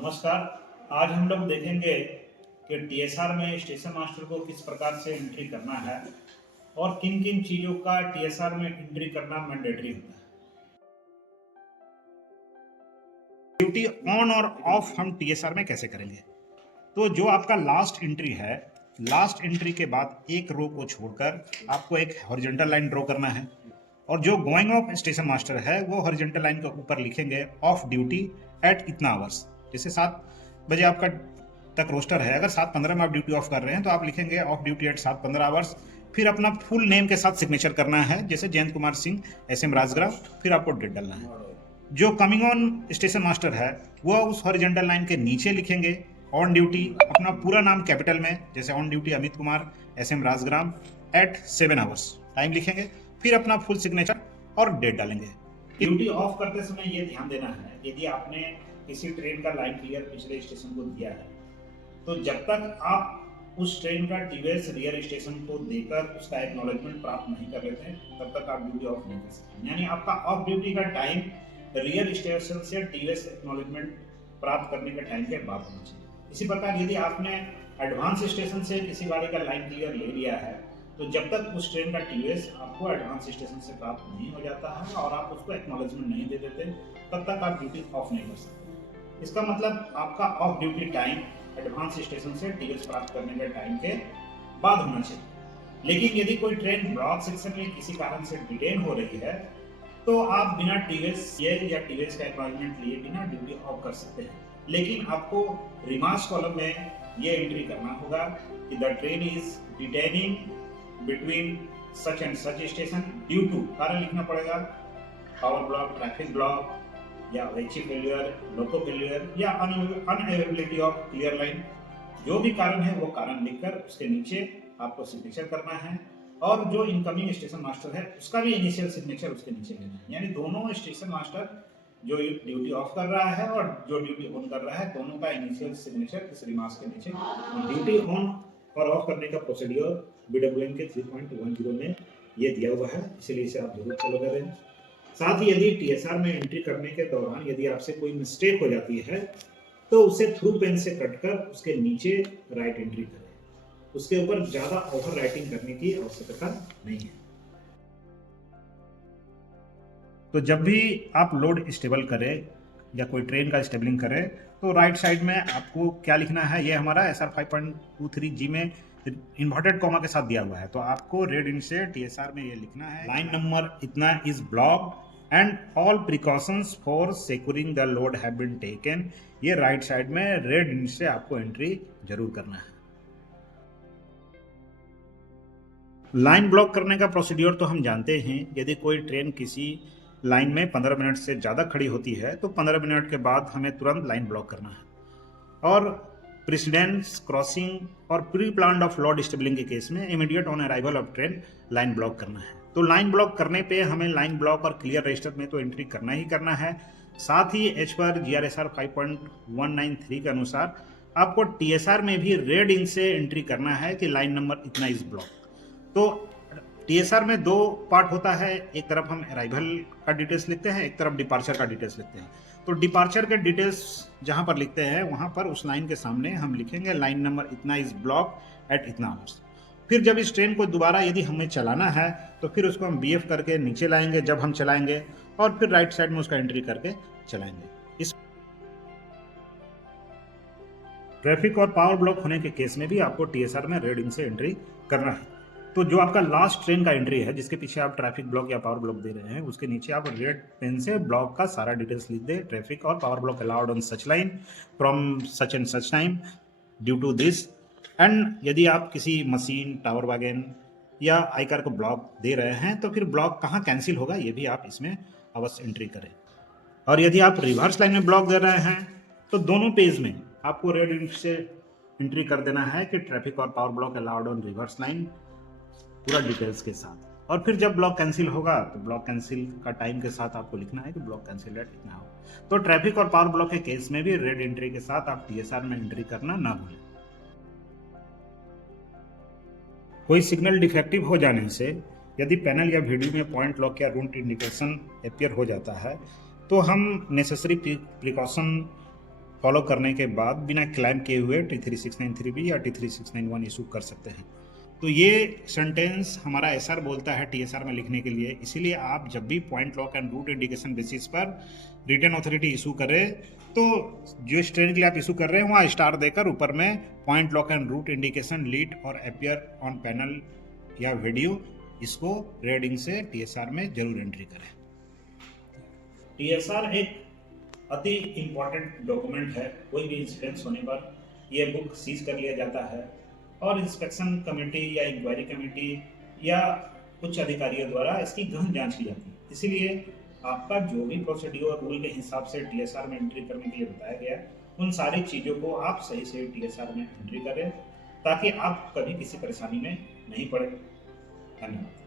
नमस्कार। आज हम लोग देखेंगे कि टीएसआर में स्टेशन मास्टर को किस प्रकार से एंट्री करना है और किन किन चीज़ों का टीएसआर में एंट्री करना मैंडेटरी होता है। ड्यूटी ऑन और ऑफ हम टीएसआर में कैसे करेंगे? तो जो आपका लास्ट एंट्री है, लास्ट एंट्री के बाद एक रो को छोड़कर आपको एक हॉरिजॉन्टल लाइन ड्रॉ करना है और जो गोइंग ऑफ स्टेशन मास्टर है वो हॉरिजॉन्टल लाइन के ऊपर लिखेंगे ऑफ ड्यूटी एट इतना आवर्स। जैसे 7 बजे आपका तक रोस्टर है, अगर 7:15 में आप ड्यूटी ऑफ कर रहे हैं तो आप लिखेंगे ऑफ ड्यूटी एट 7:15 आवर्स। फिर अपना फुल नेम के साथ सिग्नेचर करना है, जैसे जयंत कुमार सिंह SM राजग्राम, फिर आपको डेट डालना है। जो कमिंग ऑन स्टेशन मास्टर है वो उस हॉरिजॉन्टल लाइन के नीचे लिखेंगे ऑन ड्यूटी अपना पूरा नाम कैपिटल में, जैसे on duty Amit Kumar SM Rajgram at 7 hours time लिखेंगे। फिर अपना फुल सिग्नेचर और डेट डालेंगे। ड्यूटी ऑफ करते समय ये ध्यान देना है, यदि आपने किसी ट्रेन का लाइन क्लियर पिछले स्टेशन को दिया है तो जब तक आप उस ट्रेन का टीवीएस रियर स्टेशन को देकर उसका एक्नॉलेजमेंट प्राप्त नहीं कर लेते तब तक आप ड्यूटी ऑफ नहीं कर सकते। यानी आपका ऑफ ड्यूटी का टाइम रियर स्टेशन से टीवीएस एक्नॉलेजमेंट प्राप्त करने के टाइम के बाद होना चाहिए। इसी प्रकार यदि आपने एडवांस स्टेशन से किसी गाड़ी का लाइन क्लियर ले लिया है तो जब तक उस ट्रेन का टीवीएस आपको एडवांस स्टेशन से प्राप्त नहीं हो जाता है और आप उसको एक्नॉलेजमेंट नहीं दे देते तब तक आप ड्यूटी ऑफ नहीं कर सकते। इसका मतलब आपका of duty time advance station से टीवीएस प्राप्त करने के टाइम के बाद होना चाहिए। लेकिन यदि कोई ट्रेन ब्लॉक सेक्शन में किसी कारण से डिटेन हो रही है तो आप बिना टीवीएस या टीवीएस का एक्नॉलेजमेंट लिए बिना ड्यूटी ऑफ कर सकते हैं। लेकिन आपको रिमार्क्स कॉलम में ये एंट्री करना होगा कि the train is detaining between such and such station due to, कारण लिखना पड़ेगा, पावर ब्लॉक, ट्रैफिक ब्लॉक या वेची फेल्यूर, लोको फेल्यूर या अनअवेलेबिलिटी ऑफ क्लियर लाइन। जो भी कारण है वो कारण लिखकर उसके नीचे आपको सिग्नेचर करना है और जो इनकमिंग स्टेशन मास्टर है उसका भी इनिशियल सिग्नेचर उसके नीचे लेना है। यानी दोनों स्टेशन मास्टर जो ड्यूटी ऑफ कर रहा है और जो ड्यूटी ऑन कर रहा है दोनों का इनिशियल सिग्नेचर इस रिमार्क्स के नीचे। ड्यूटी ऑन और ऑफ करने का प्रोसीड्यूर BWN के 3.10 में ये दिया हुआ है, इसलिए इसे आप जरूर फॉलो करें। साथ ही यदि टीएसआर में एंट्री करने के दौरान यदि आपसे कोई मिस्टेक हो जाती है तो उसे थ्रू पेन से कटकर उसके नीचे राइट एंट्री करें। उसके ऊपर ज्यादा ओवर राइटिंग करने की आवश्यकता नहीं है। तो जब भी आप लोड स्टेबल करें या कोई ट्रेन का स्टेबलिंग करें तो राइट साइड में आपको क्या लिखना है, ये हमारा SR 5.23G में इन्वर्टेड कॉमा के साथ दिया हुआ है। तो आपको रेड इंक से टीएसआर में ये लिखना है, लाइन नंबर इतना is blocked and all precautions for securing the load have been taken. ये राइट साइड में रेड इंक से आपको एंट्री जरूर करना है। लाइन ब्लॉक करने का प्रोसीड्यूर तो हम जानते हैं। यदि कोई ट्रेन किसी लाइन में 15 मिनट से ज़्यादा खड़ी होती है तो 15 मिनट के बाद हमें तुरंत लाइन ब्लॉक करना है। और प्रेसिडेंस क्रॉसिंग और प्री प्लान ऑफ लोड स्टेबलिंग के केस में immediate on arrival of train line block करना है। तो लाइन ब्लॉक करने पे हमें लाइन ब्लॉक और क्लियर रजिस्टर में तो एंट्री करना ही करना है। साथ ही एज पर GRSR 5.193 के अनुसार आपको टीएसआर में भी रेड इंक से एंट्री करना है कि लाइन नंबर इतना इज ब्लॉक। तो टीएसआर में 2 पार्ट होता है, एक तरफ हम अराइवल का डिटेल्स लिखते हैं, एक तरफ डिपार्चर का डिटेल्स लिखते हैं। तो डिपार्चर के डिटेल्स जहां पर लिखते हैं वहां पर उस लाइन के सामने हम लिखेंगे लाइन नंबर इतना इज ब्लॉक एट इतना आवर्स। फिर जब इस ट्रेन को दोबारा यदि हमें चलाना है तो फिर उसको हम BF करके नीचे लाएंगे जब हम चलाएंगे और फिर राइट साइड में उसका एंट्री करके चलाएंगे। इस ट्रैफिक और पावर ब्लॉक होने के केस में भी आपको टीएसआर में रेड इंक से एंट्री करना है। तो जो आपका लास्ट ट्रेन का एंट्री है जिसके पीछे आप ट्रैफिक ब्लॉक या पावर ब्लॉक दे रहे हैं उसके नीचे आप रेड पेन से ब्लॉक का सारा डिटेल्स लिख दे। ट्रैफिक और power block allowed on such line from such and such time due to this. And यदि आप किसी मशीन, टावर वैगन या आईकार को ब्लॉक दे रहे हैं तो फिर ब्लॉक कहाँ कैंसिल होगा ये भी आप इसमें अवश्य एंट्री करें। और यदि आप रिवर्स लाइन में ब्लॉक दे रहे हैं तो दोनों पेज में आपको रेड इंक से एंट्री कर देना है कि ट्रैफिक और power block allowed on reverse line पूरा डिटेल्स के साथ। और फिर जब ब्लॉक कैंसिल होगा तो ब्लॉक कैंसिल का टाइम के साथ आपको लिखना है कि ब्लॉक कैंसिल एट इतना हो। तो ट्रैफिक और पावर ब्लॉक के केस में भी रेड एंट्री के साथ आप टीएसआर में एंट्री करना ना भूलें। कोई सिग्नल डिफेक्टिव हो जाने से यदि पैनल या वीडियो में पॉइंट लॉक या रूट इंडिकेशन अपीयर हो जाता है तो हम नेसेसरी प्रिकॉशन फॉलो करने के बाद बिना क्लेम किए हुए T3693B या T3691 इशू कर सकते हैं। तो ये सेंटेंस हमारा एसआर बोलता है टीएसआर में लिखने के लिए, इसीलिए आप जब भी point lock and route indication basis पर रिटर्न अथॉरिटी इशू करें तो जो स्ट्रेन के लिए आप इशू कर रहे हैं वहाँ स्टार देकर ऊपर में point lock and route indication lead और अपीयर ऑन पैनल या वीडियो, इसको रेडिंग से टीएसआर में जरूर एंट्री करें। टीएसआर एक अति इम्पॉर्टेंट डॉक्यूमेंट है। कोई भी इंसिडेंस होने पर यह बुक सीज कर लिया जाता है और इंस्पेक्शन कमेटी या इंक्वायरी कमेटी या उच्च अधिकारियों द्वारा इसकी गहन जांच की जाती है। इसीलिए आपका जो भी प्रोसीड्यूर रूल के हिसाब से टीएसआर में एंट्री करने के लिए बताया गया है, उन सारी चीज़ों को आप सही से टीएसआर में एंट्री करें ताकि आप कभी किसी परेशानी में नहीं पड़े। धन्यवाद।